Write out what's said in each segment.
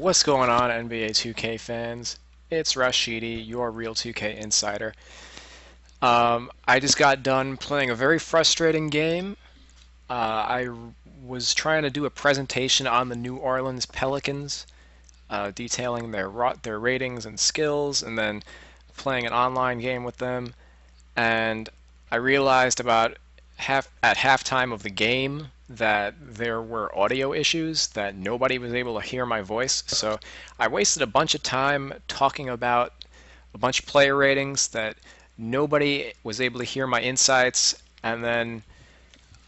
What's going on, NBA 2K fans? It's Rashidi, your real 2K insider. I just got done playing a very frustrating game. I was trying to do a presentation on the New Orleans Pelicans, detailing their ratings and skills, and then playing an online game with them. And I realized at halftime of the game that there were audio issues, that nobody was able to hear my voice. So I wasted a bunch of time talking about a bunch of player ratings that nobody was able to hear my insights, and then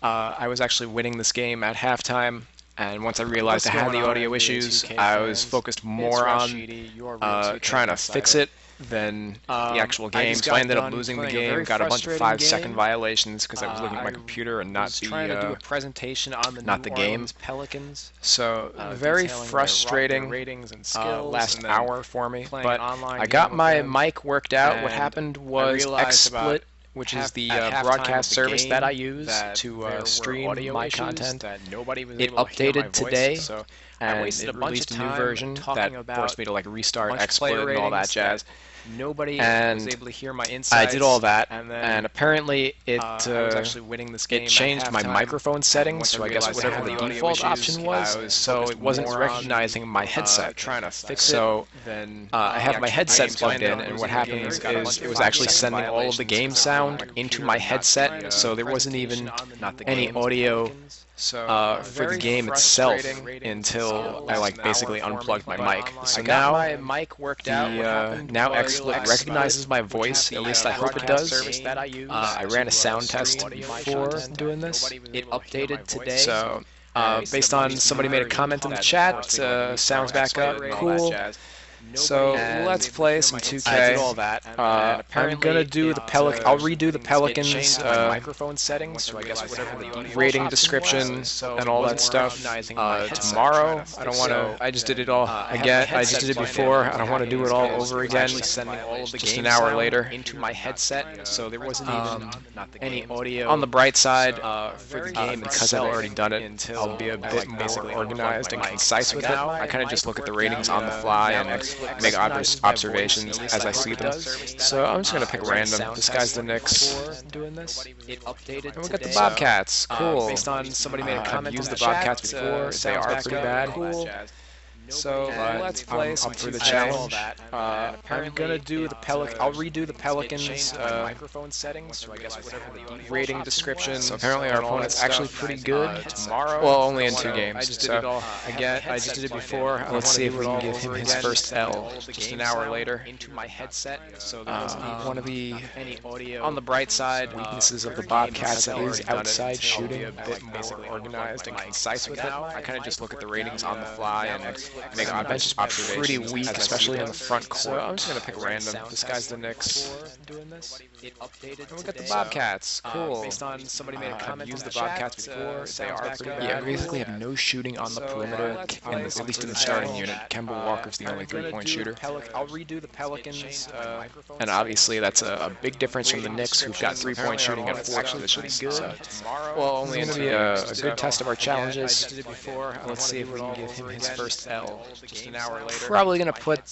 I was actually winning this game at halftime. And once I realized I had the audio issues, I was focused more on trying to fix it than the actual game. So I ended up losing the game, got a bunch of 5-second violations because I was looking at my computer and not the game. So very frustrating last hour for me. But I got my mic worked out. What happened was XSplit, which is the broadcast service that I use to stream my content. It updated today, and it released a new version that forced me to restart XSplit and all that jazz. Nobody was able to hear my insights. I did all that, and apparently it changed my microphone settings, so I guess whatever the default option was, so it wasn't recognizing my headset. So I have my headset plugged in, and what happens is it was actually sending all of the game sound into my headset, so there wasn't even any audio for the game itself until I basically unplugged my mic. So now XSplit recognizes my voice, at least I hope it does. I ran a sound test before doing this. It updated today. So based on somebody made a comment in the chat, sounds back up, cool. So let's play some 2K. I did all that. I'm gonna do the I'll redo the Pelicans microphone settings, so I guess whatever the rating description and all that stuff tomorrow. I don't want to. I just did it all again. I just did it before. I don't want to do it all over again. Just an hour later into my headset, so there wasn't even any audio. On the bright side, for the game, because I've already done it, I'll be a bit more organized and concise with it. I kind of just look at the ratings on the fly and make observations as I see them. So I'm just gonna pick random. This guy's the Knicks. And we got the Bobcats. Cool. Based on somebody made a comment. I've used the Bobcats before. They are pretty bad. Cool. So let's play some for the challenge. I'm gonna do the I'll redo the Pelicans microphone settings, so I guess whatever the rating description. So apparently our opponent's actually pretty good tomorrow. Well, only in 2 games. I just did it all again. I just did it before. Let's see if we can give him his first L. Just an hour later. Into my headset. So one of the on the bright side weaknesses of the Bobcats is outside shooting. A bit more organized and concise with it. I kind of just look at the ratings on the fly and make observations. Pretty weak, especially in the front court. So I'm just gonna pick random. This guy's the Knicks. And we got the Bobcats. Cool. Based on somebody made a comment. I've used the Bobcats before. They are pretty bad. Yeah, we basically have no shooting on the perimeter, at least in the starting unit. Kemba Walker's the only 3-point shooter. I'll redo the Pelicans. And obviously that's a big difference from the Knicks, who've got 3-point shooting at 4 positions. Well, only going to be a good test of our challenges. Let's see if we can give him his first L. Probably gonna put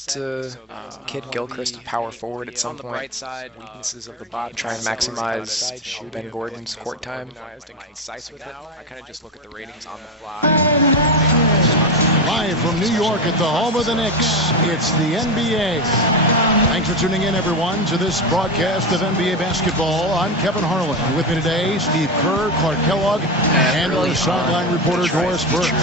Kid Gilchrist to power forward at some point. Try and maximize Ben Gordon's court time. I kind of just look at the ratings on the fly. Live from New York at the home of the Knicks, it's the NBA. Thanks for tuning in, everyone, to this broadcast of NBA basketball. I'm Kevin Harlan. With me today, Steve Kerr, Clark Kellogg, and our sideline reporter Doris Burke.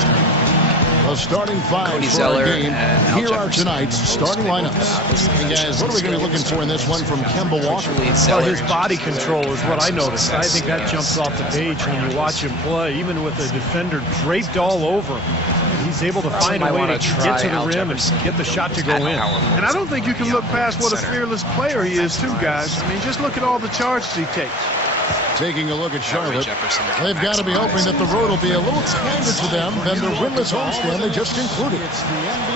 A starting 5 for our game. Here are tonight's starting lineups. And guys, what are we going to be looking for in this one from Kemba Walker? Well, his body control is what I noticed. I think that jumps off the page when you watch him play, even with the defender draped all over him. He's able to find a way to get to the rim and get the shot to go in. And I don't think you can look past what a fearless player he is, too, guys. I mean, just look at all the charges he takes. Taking a look at Charlotte, they've got to be hoping that the road will be a little kinder to them than the winless homestand they just concluded.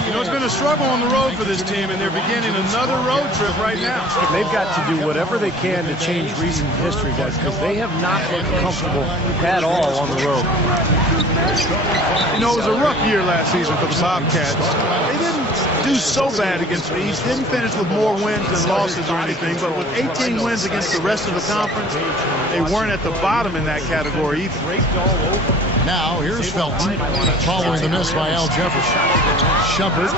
You know, it's been a struggle on the road for this team, and they're beginning another road trip right now. They've got to do whatever they can to change recent history, guys, because they have not been comfortable at all on the road. You know, it was a rough year last season for the Bobcats. They didn't do so bad against the East. Didn't finish with more wins than losses or anything, but with 18 wins against the rest of the conference, they weren't at the bottom in that category either. Now here's Felton following the miss by Al Jefferson. Shumpert,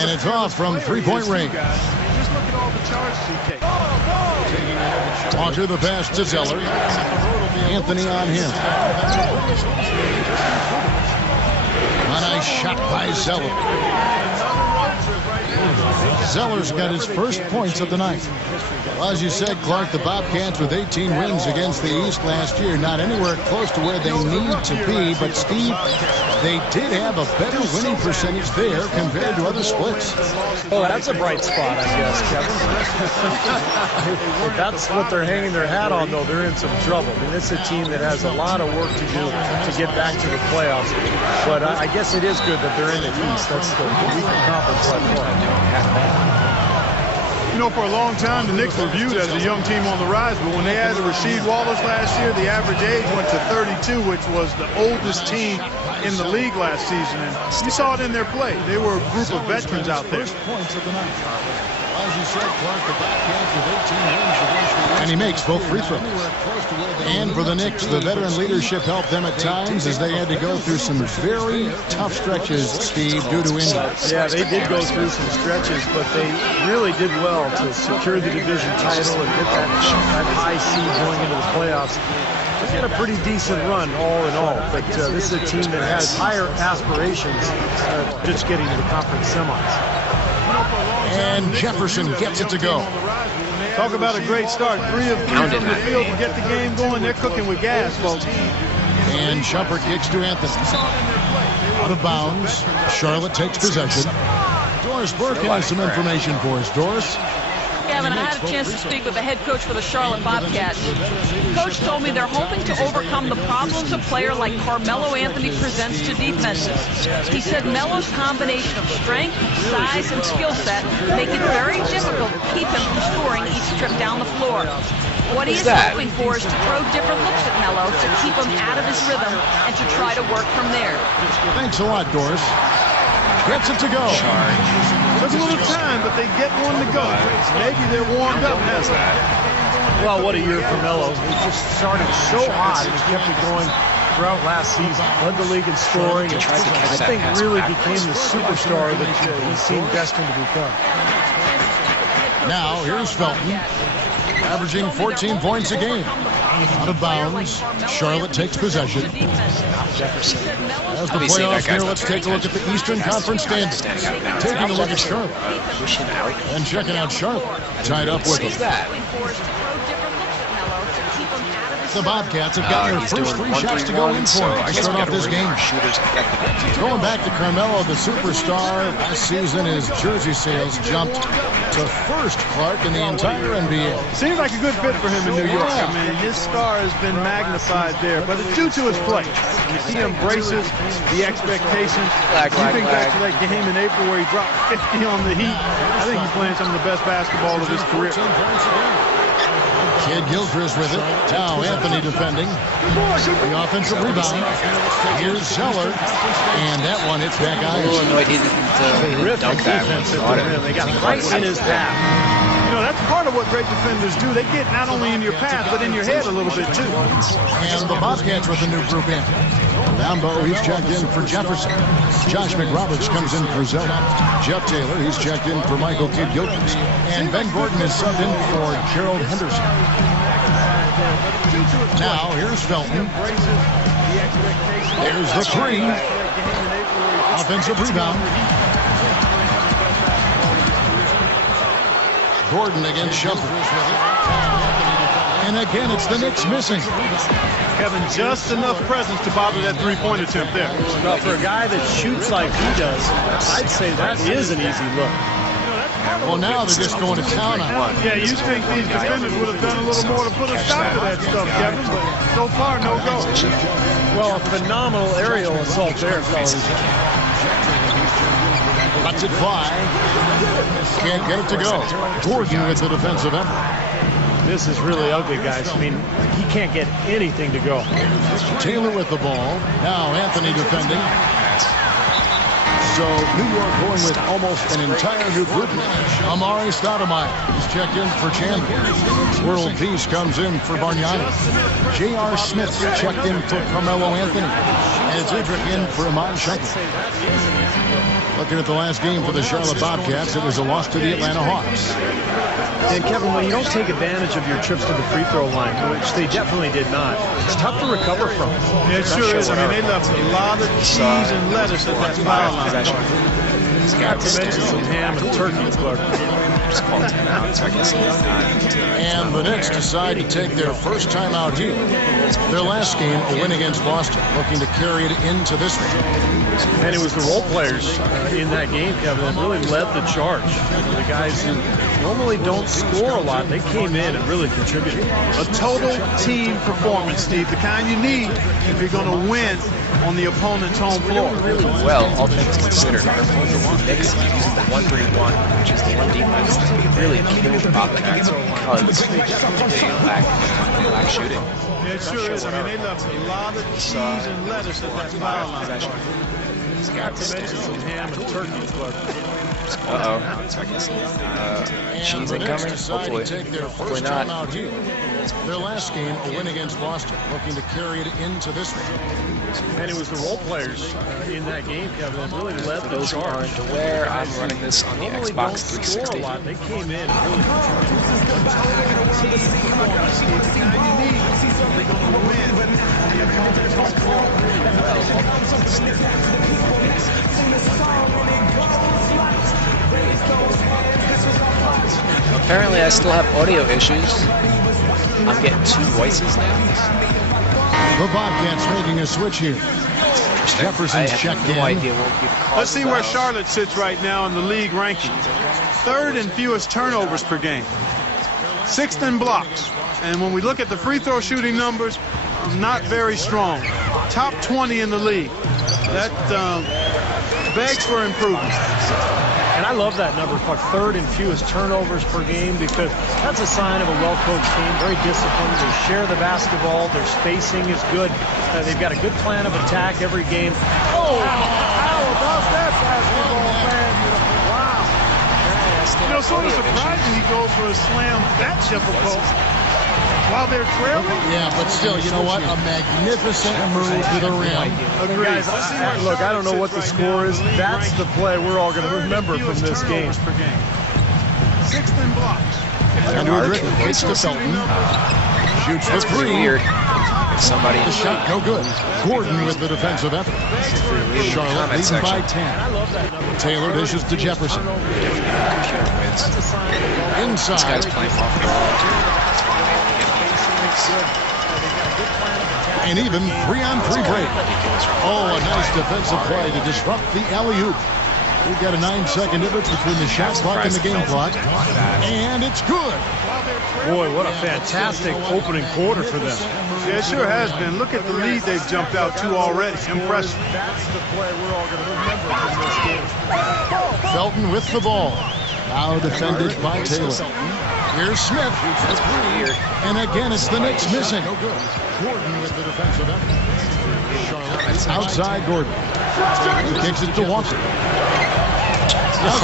and it's off from three-point range. Just look at all the charges he takes. Walker the pass to Zeller. Anthony on him. A nice shot by Zeller. Zeller's got his first points of the night. Well, as you said, Clark, the Bobcats with 18 wins against the East last year, not anywhere close to where they need to be. But, Steve, they did have a better winning percentage there compared to other splits. Oh, that's a bright spot, I guess, Kevin. If that's what they're hanging their hat on, though, they're in some trouble. I mean, it's a team that has a lot of work to do to get back to the playoffs. But I guess it is good that they're in the East. That's the weaker conference by far. You know, for a long time, the Knicks were viewed as a young team on the rise, but when they added Rasheed Wallace last year, the average age went to 32, which was the oldest team in the league last season. And you saw it in their play. They were a group of veterans out there. Points of the night. As you said, Clark, the Bobcats with 18 wins against the East. And he makes both free throws. And for the Knicks, the veteran leadership helped them at times as they had to go through some very tough stretches, Steve, due to injuries. Yeah, they did go through some stretches, but they really did well to secure the division title and get that high seed going into the playoffs. They had a pretty decent run, all in all, but this is a team that has higher aspirations just getting to the conference semis. And Jefferson gets it to go. Talk about a great start. 3 of 3 from the field to get the game going. They're cooking with gas, folks. And Shumpert kicks to Anthony. Out of bounds. Charlotte takes possession. Doris Burke has some information for us. Doris? Kevin, I had a chance to speak with the head coach for the Charlotte Bobcats. Coach told me they're hoping to overcome the problems a player like Carmelo Anthony presents to defenses. He said Melo's combination of strength, size, and skill set make it very difficult to keep him from scoring each trip down the floor. What he is hoping for is to throw different looks at Melo to keep him out of his rhythm and to try to work from there. Thanks a lot, Doris. Gets it to go. Took a little time, but they get one to go. Maybe they're warmed up now. Well, what a year for Melo. He just started so hot and he kept it going throughout last season. Led the league in scoring. And I think really became the superstar that he seemed destined to become. Now, here's Felton, averaging 14 points a game. Out of bounds. Charlotte takes possession. As the playoffs near, let's take a look at the Eastern Conference standings. Taking a look at Charlotte. And checking out Charlotte. Tied up with them. The Bobcats have gotten their first 3 shots to go in for it to start off this game. Going back to Carmelo, the superstar, last season his jersey sales jumped to first, Clark, in the entire NBA. Seems like a good fit for him in New York. I mean, his star has been magnified there, but it's due to his play. He embraces the expectations. You think back to that game in April where he dropped 50 on the Heat. I think he's playing some of the best basketball of his career. Kid Gilchrist with it. Now Anthony defending. The offensive rebound. Here's Zeller. And that one hits back I'm a little annoyed he didn't dunk that one. They got right in his path. You know, that's part of what great defenders do. They get not only in your path, but in your head a little bit, too. And the Bobcats with a new group in. Lambo, he's checked in for Jefferson. Josh McRoberts comes in for Zeller. Jeff Taylor, he's checked in for Michael Kidd-Gilchrist. And Ben Gordon is subbed in for Gerald Henderson. Now, here's Felton. There's the 3. Offensive rebound. Gordon against Shumpert. And again, it's the Knicks missing. Kevin, just enough presence to bother that 3-point attempt there. Well, for a guy that shoots like he does, I'd say that is an easy look. Well, now they're just going to town on it. Yeah, you think these defenders would have done a little more to put a stop to that stuff, Kevin, but so far, no go. Well, a phenomenal aerial assault there, fellas. Lets it fly. Can't get it to go. Gordon with the defensive effort. This is really ugly, guys. I mean, he can't get anything to go. Taylor with the ball. Now Anthony defending. So New York going with almost an entire new group. Amari Stoudemire is checked in for Chandler. World Peace comes in for Bargnani. J.R. Smith checked in for Carmelo Anthony. And it's Idrick in for Iman Shumpert. Looking at the last game for the Charlotte Bobcats, it was a loss to the Atlanta Hawks. And Kevin, when you don't take advantage of your trips to the free throw line, which they definitely did not, it's tough to recover from. Yeah, it sure is. I mean, they left a lot of cheese and lettuce at that foul line. Not to mention some ham and turkey, Clark. And the Knicks decide to take their first time out here. Their last game, a win against Boston, looking to carry it into this one. And it was the role players in that game, Kevin, that really led the charge. The guys who normally don't score a lot, they came in and really contributed. A total team performance, Steve, the kind you need if you're going to win on the opponent's home floor. Really well, all things considered. The Knicks used the 1-3-1, which is the one defense that really killed the Bobcats because they lack shooting. Yeah, it sure is. I mean, they left a lot of cheese and lettuce at that foul line. Not to mention some ham and turkey, Clark. Cheese incoming? Hopefully not. Out here. Their last game, a win against Boston, looking to carry it into this one. And it was the role players in that game, Kevin, that really led the those charge. who aren't aware, I'm running this on the Xbox 360. They came in and really contributed. They're going to win on the opponent's home floor. Apparently I still have audio issues. I'm getting two voices now. The Bobcats making a switch here. Jefferson's checked in. Idea what would be the cause. Let's see where Charlotte sits right now in the league rankings. Third in fewest turnovers per game. Sixth in blocks. And when we look at the free throw shooting numbers, not very strong. Top 20 in the league. That begs for improvement. And I love that number, Clark, third in fewest turnovers per game, because that's a sign of a well-coached team, very disciplined. They share the basketball. Their spacing is good. They've got a good plan of attack every game. Oh, how about that basketball, man? Wow. You know, sort of surprising he goes for a slam that difficult while they're trailing. Yeah, but still, you know what? A magnificent move to the rim. Guys, look, I don't know what the score is. That's the play we're all going to remember from this game. Sixth in blocks. Andrew Idrick waits to Felton. Shoots for three. Weird. Somebody. The shot no good. Gordon with the defensive effort. Charlotte leading by 10. Taylor dishes to Jefferson. Inside. This guy's playing off the ball. And even 3-on-3 break. Oh, a nice defensive play to disrupt the alley-oop. We've got a 9-second difference between the shot clock and the game clock. And it's good. Boy, what a fantastic opening quarter for them. Yeah, it sure has been. Look at the lead they've jumped out to already. Impressive. That's the play we're all going to remember from this game. Felton with the ball. Now defended by Taylor. Here's Smith. That's weird. And again, it's the Knicks missing. Gordon with the defensive effort. Charlotte outside Gordon. He kicks it to Walker.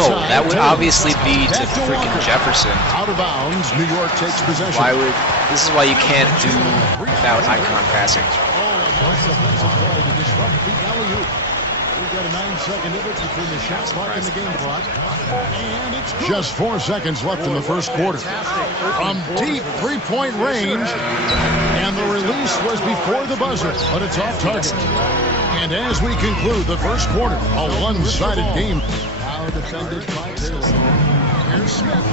Oh, that would obviously be to freaking Jefferson. Out of bounds, New York takes possession. This is why you can't do without icon passing. We've got a 9-second difference between the shot clock and the game clock. And it's just 4 seconds left in the first quarter. From deep three-point range. And the release was before the buzzer, but it's off target. And as we conclude the first quarter, a one-sided game. Now defended by Taylor. Here's Smith.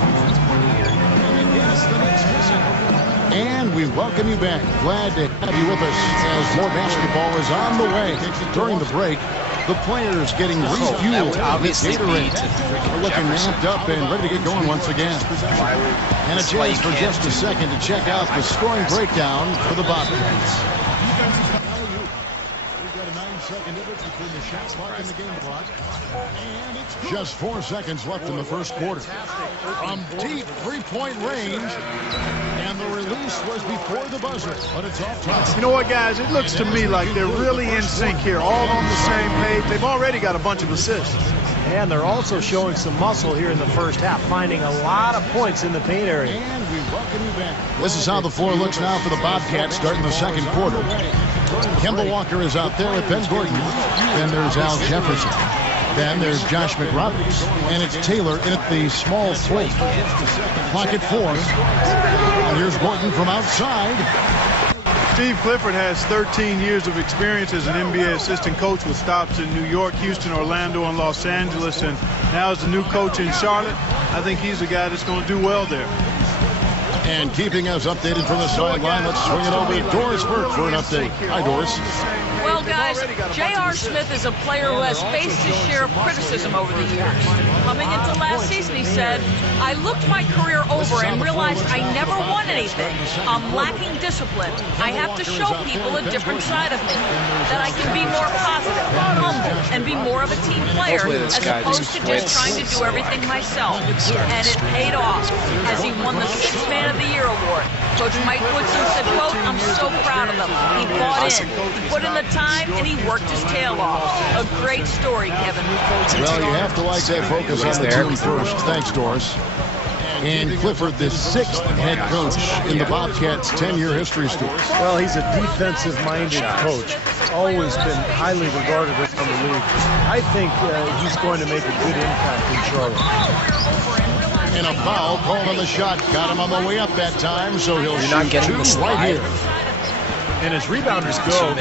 And we welcome you back. Glad to have you with us as more basketball is on the way. During the break, the players getting refueled with Gatorade. We're looking ramped up and ready to get going once again. And a chance for just a second to check out the scoring breakdown for the Bobcats. Just 4 seconds left in the first quarter. From deep three-point range, and the release was before the buzzer, but it's off time. You know what, guys? It looks to me like they're really in sync here, all on the same page. They've already got a bunch of assists. And they're also showing some muscle here in the first half, finding a lot of points in the paint area. And we welcome you back. This is how the floor looks now for the Bobcats starting the second quarter. Kemba Walker is out there with Ben Gordon. Then there's Al Jefferson. Then there's Josh McRoberts. And it's Taylor in at the small forward. Clock at 4. And here's Gordon from outside. Steve Clifford has 13 years of experience as an NBA assistant coach with stops in New York, Houston, Orlando, and Los Angeles, and now as the new coach in Charlotte. I think he's a guy that's going to do well there. And keeping us updated from the sideline, let's swing it over to Doris Burke for an update. Hi, Doris. Well, guys, J.R. Smith is a player who has faced his share of criticism over the years. Coming into last season, he said, "I looked my career over and realized I never won anything. I'm lacking discipline. I have to show people a different side of me, that I can be more positive, humble, and be more of a team player as opposed to just trying to do everything myself." And it paid off as he won the 6th Man of the Year award. Coach Mike Woodson said, quote, "I'm so proud of him. He bought in, he put in the time, and he worked his tail off." A great story, Kevin. Well, you have to like that focus on the team first. Thanks, Doris. And Clifford, the 6th head coach in the Bobcats' 10-year history story. Well, he's a defensive-minded coach. Always been highly regarded in the league. I think he's going to make a good impact in Charlotte. And a foul called on the shot. Got him on the way up that time, so he'll shoot not getting two the slide right here. And as rebounders go,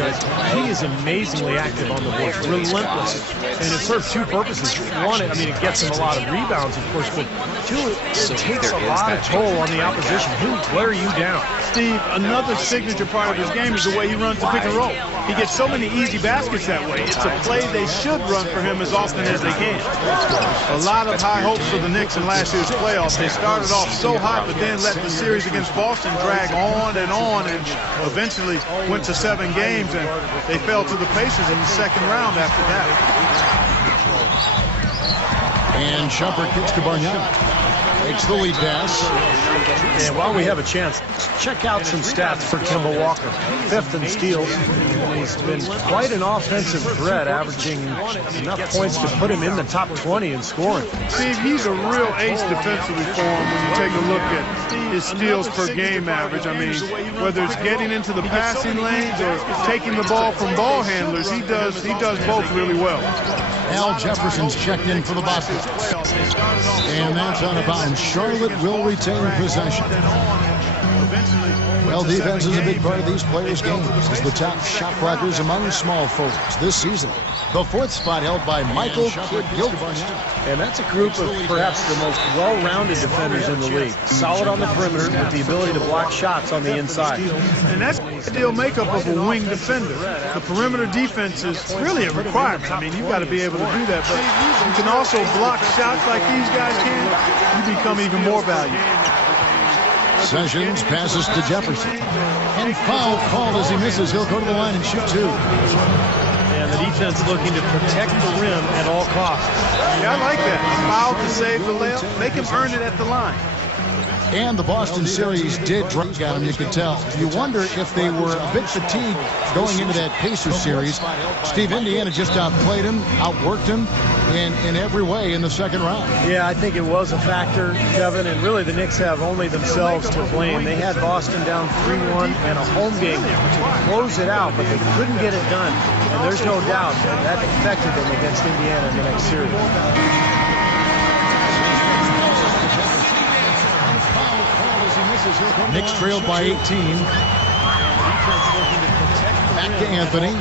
he is amazingly active on the board, relentless. And it serves two purposes. One, I mean, it gets him a lot of rebounds, of course, but two, it takes a lot of toll on the opposition. He'll wear you down. Steve, another signature part of his game is the way he runs the pick and roll. He gets so many easy baskets that way. It's a play they should run for him as often as they can. A lot of high hopes for the Knicks in last year's playoffs. They started off so hot, but then let the series against Boston drag on, and eventually went to 7 games, and they fell to the Pacers in the second round after that. And Shumpert kicks to Bargnani. Takes the lead pass. And while we have a chance, check out some stats for Kemba Walker. 5th in steals. He's been quite an offensive threat, averaging enough points to put him in the top 20 in scoring. Steve, he's a real ace defensively for him when you take a look at his steals per game average. I mean, whether it's getting into the passing lanes or taking the ball from ball handlers, he does both really well. Al Jefferson's checked in for the Bobcats. And that's out of bounds. Charlotte will retain possession. Well, defense is a big part of these players' games as the top shot blockers among small forwards this season. The 4th spot held by Michael Kidd-Gilchrist. And that's a group of perhaps the most well-rounded defenders in the league. Solid on the perimeter with the ability to block shots on the inside. And that's the ideal makeup of a wing defender. The perimeter defense is really a requirement. I mean, you've got to be able to do that, but you can also block shots like these guys can. You become even more valuable. Sessions passes to Jefferson. And foul called as he misses. He'll go to the line and shoot 2. And the defense looking to protect the rim at all costs. Yeah, I like that. Foul to save the layup. Make him earn it at the line. And the Boston series did drag on him, you could tell. You wonder if they were a bit fatigued going into that Pacers series. Steve, Indiana just outplayed him, outworked him in every way in the second round. Yeah, I think it was a factor, Kevin, and really the Knicks have only themselves to blame. They had Boston down 3-1 and a home game to close it out, but they couldn't get it done. And there's no doubt that affected them against Indiana in the next series. Knicks trailed by 18. Back to Anthony.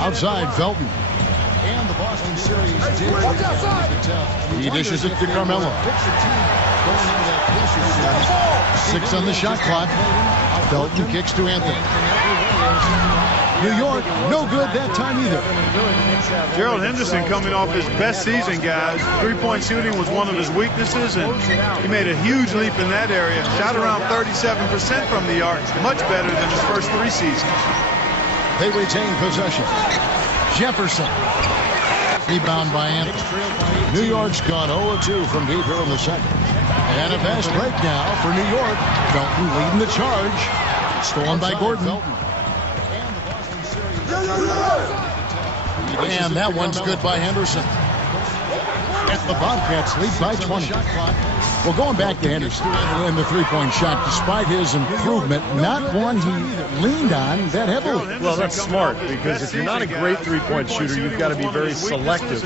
Outside, Felton. And the Boston series did. He dishes it to Carmelo. 6 on the shot clock. Felton kicks to Anthony. New York, no good that time either. Gerald Henderson coming off his best season, guys. Three-point shooting was one of his weaknesses, and he made a huge leap in that area. Shot around 37% from the arc, much better than his first 3 seasons. They retain possession. Jefferson. Rebound by Anthony. New York's gone 0-2 from deep here in the second. And a fast break now for New York. Felton leading the charge. Stolen by Gordon. And that one's good by Henderson. The Bobcats lead by 20. Well, going back to Henderson in the three-point shot, despite his improvement, not one he leaned on that heavily. Well, that's smart, because if you're not a great three-point shooter, you've got to be very selective.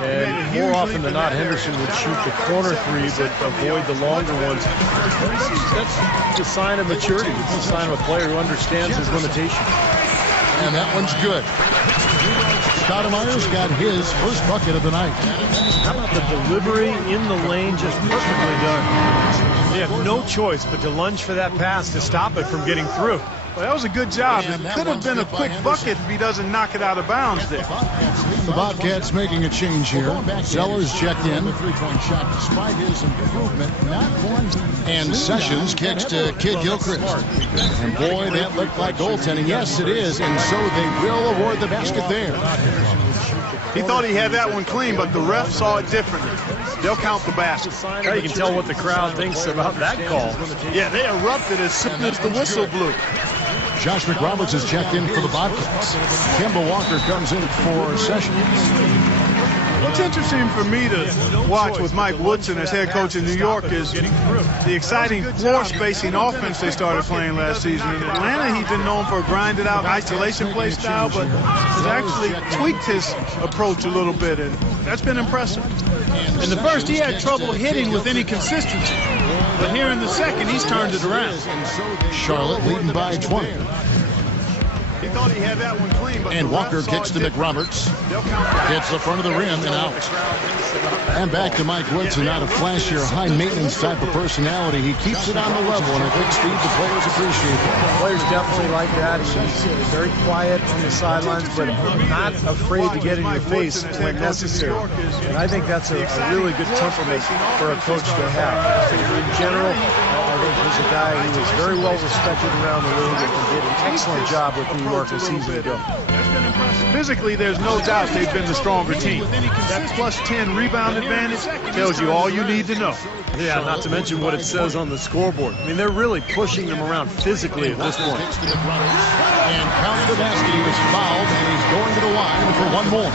And more often than not, Henderson would shoot the corner three, but avoid the longer ones. That's a sign of maturity. It's a sign of a player who understands his limitations. And that one's good. Stoudemire's got his first bucket of the night. How about the delivery in the lane, just perfectly done. They have no choice but to lunge for that pass to stop it from getting through. Well, that was a good job. It could have been a quick bucket if he doesn't knock it out of bounds there. The Bobcats making a change here. Sellers checked in. The three-point shot, despite his improvement, not one. And Sessions kicks to Kid Gilchrist. And boy, that looked like goaltending. Yes, it is. And so they will award the basket there. He thought he had that one clean, but the ref saw it differently. They'll count the basket. Now you can tell what the crowd thinks about that call. Yeah, they erupted as soon as the whistle blew. Josh McRoberts has checked in for the Bobcats. Kemba Walker comes in for Sessions. What's interesting for me to watch with Mike Woodson as head coach in New York is the exciting floor-spacing offense they started playing last season. In Atlanta, he's been known for a grinded-out isolation play style, but has actually tweaked his approach a little bit, and that's been impressive. In the first, he had trouble hitting with any consistency, but here in the second, he's turned it around. Charlotte leading by 20. He thought he had that one clean, but and Walker kicks to McRoberts. Gets the front of the rim and out. And back to Mike Woodson, not a flashier, high-maintenance type of personality. He keeps it on the level, and at big speed, the players appreciate that. Players definitely like that. He's very quiet on the sidelines, but not afraid to get in your face when necessary. And I think that's a really good temperament for a coach to have. In general, I think he's a guy who is very well respected around the league and did an excellent job with New York a season ago. Physically, there's no doubt they've been the stronger team. That plus 10 rebound advantage tells you all you need to know. Yeah, not to mention what it says on the scoreboard. I mean, they're really pushing them around physically at this point. And Count-Sadowski is fouled, and he's going to the line for one more.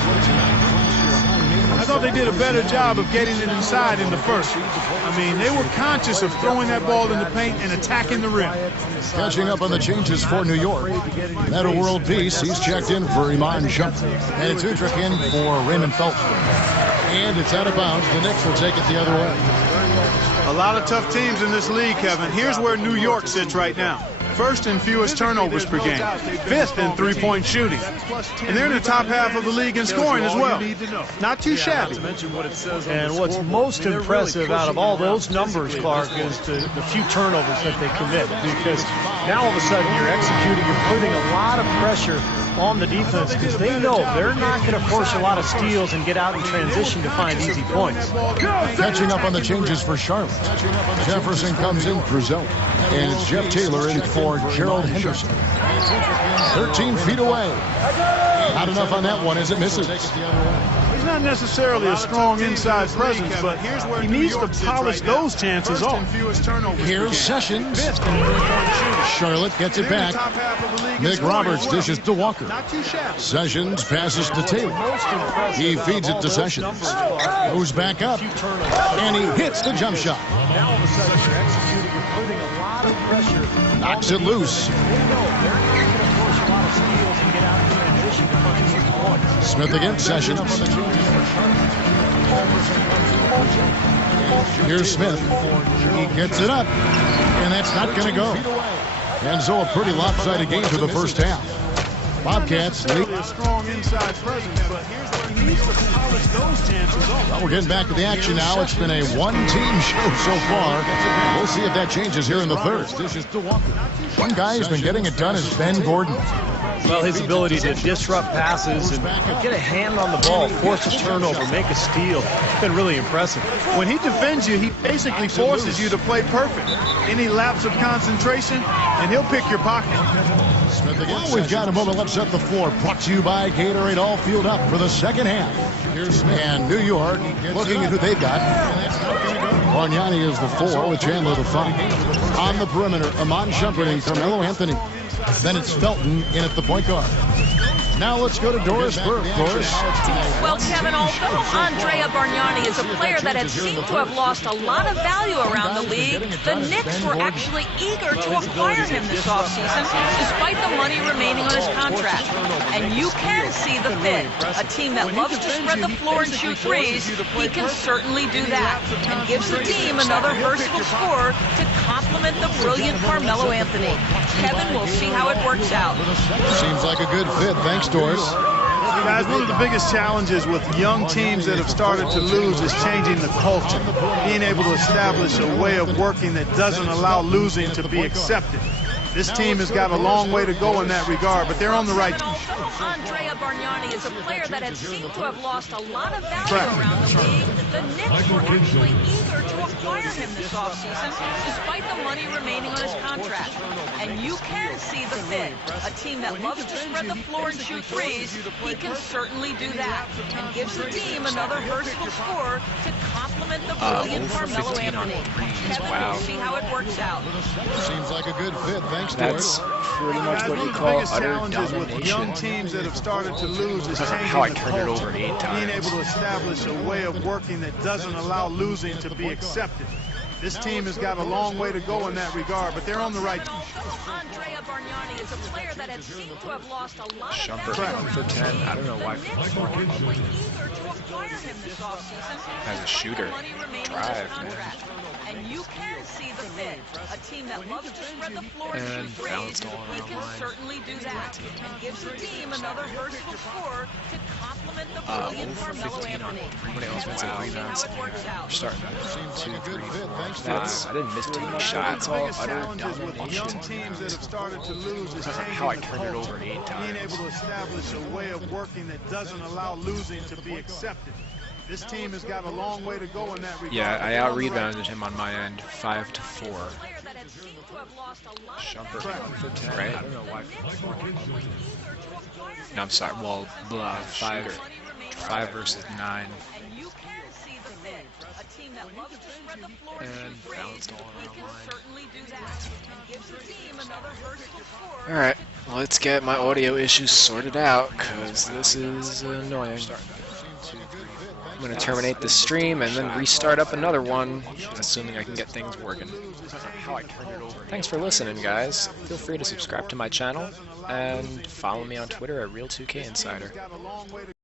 I thought they did a better job of getting it inside in the first. I mean, they were conscious of throwing that ball in the paint and attacking the rim. Catching up on the changes for New York. Meta World Peace, he's checked in for Iman Shumpert. And it's Utrecht in for Raymond Felton. And it's out of bounds. The Knicks will take it the other way. A lot of tough teams in this league, Kevin. Here's where New York sits right now. First in fewest turnovers per game. Fifth in three-point shooting. And they're in the top half of the league in scoring as well. Not too shabby. And what's most impressive out of all those numbers, Clark, is the few turnovers that they commit. Because now all of a sudden you're executing, you're putting a lot of pressure on the defense because they know they're not going to force a lot of steals and get out in transition to find easy points. Catching up on the changes for Charlotte. Jefferson comes in for Zell. And it's Jeff Taylor in for Gerald Henderson. 13 feet away. Not enough on that one as it misses. He's not necessarily a strong inside presence, but he needs to polish those chances off. Here's Sessions. Charlotte gets it back. McRoberts dishes to Walker. Sessions passes to Taylor. He feeds it to Sessions. Moves back up. And he hits the jump shot. Now all of a sudden you're executing, you're putting a lot of pressure. Knocks it loose. They know they're not going to force a lot of steals and get out in transition to find easy points. Smith against Sessions. Here's Smith. He gets it up. And that's not going to go. And so a pretty lopsided game for the first half. Bobcats lead. A strong inside presence, but here's where he needs to polish those chances off. Well, we're getting back to the action now. It's been a one-team show so far. We'll see if that changes here in the third. One guy who's been getting it done is Ben Gordon. Well, his ability to disrupt passes and get a hand on the ball, force a turnover, make a steal, it's been really impressive. When he defends you, he basically forces you to play perfect. Any lapse of concentration, and he'll pick your pocket. Well, we've got a moment left set the floor. Brought to you by Gatorade. All fueled up for the second half. And New York looking at who they've got. Bargnani is the 4 with Chandler the 5. On the perimeter, Iman Shumpert and Carmelo Anthony. Then it's Felton in at the point guard. Now let's go to Doris Burke. Doris. Well, Kevin, although Andrea Bargnani is a player that had seemed to have lost a lot of value around the league, the Knicks were actually eager to acquire him this offseason, despite the money remaining on his contract. And you can see the fit. A team that loves to spread the floor and shoot threes, he can certainly do that, and gives the team another versatile scorer to complement the brilliant Carmelo Anthony. Kevin, we'll see how it works out. Seems like a good fit. Thanks, Doris. Guys, one of the biggest challenges with young teams that have started to lose is changing the culture. Being able to establish a way of working that doesn't allow losing to be accepted. This team has got a long way to go in that regard, but they're on the right track. Andrea Bargnani is a player that had seemed to have lost a lot of value around the league. The Knicks were actually eager to acquire him this offseason, despite the money remaining on his contract. And you can see the fit. A team that loves to spread the floor and shoot threes, he can certainly do that, and gives the team another versatile scorer to complement the brilliant Carmelo Anthony. Kevin, we'll see how it works out. Seems like a good fit. Thanks, That's pretty much what you call utter domination. Young teams that have started to lose is changing how I turned it over 8 times. Being able to establish a way of working that doesn't allow losing to be accepted. This team has got a long way to go in that regard, but they're on the right track. Andrea Bargnani is a player that had seemed to have lost a lot of Shumpert 1 for 10. I don't know why. As a shooter, drive, man. And you can see the fit. A team that loves to spread the floor and shoot threes, he can certainly do that, and gives the team another versatile scorer to complement the brilliant Carmelo Anthony. We're starting to 2, 3, 4. I didn't miss too many shots. All utter domination. How I turned it over 8 times. Being able to establish a way of working that doesn't allow losing to be accepted. This team has got a long way to go in that regard. Yeah, I out-rebounded him on my end, 5 to 4. Shumpert 1 for 10, right? I don't know why. No, I'm sorry. Well, 5 versus 9. And bounced all around line. Alright, let's get my audio issues sorted out, because this is annoying. I'm going to terminate the stream and then restart up another one, assuming I can get things working. Thanks for listening, guys. Feel free to subscribe to my channel and follow me on Twitter at Real2K Insider.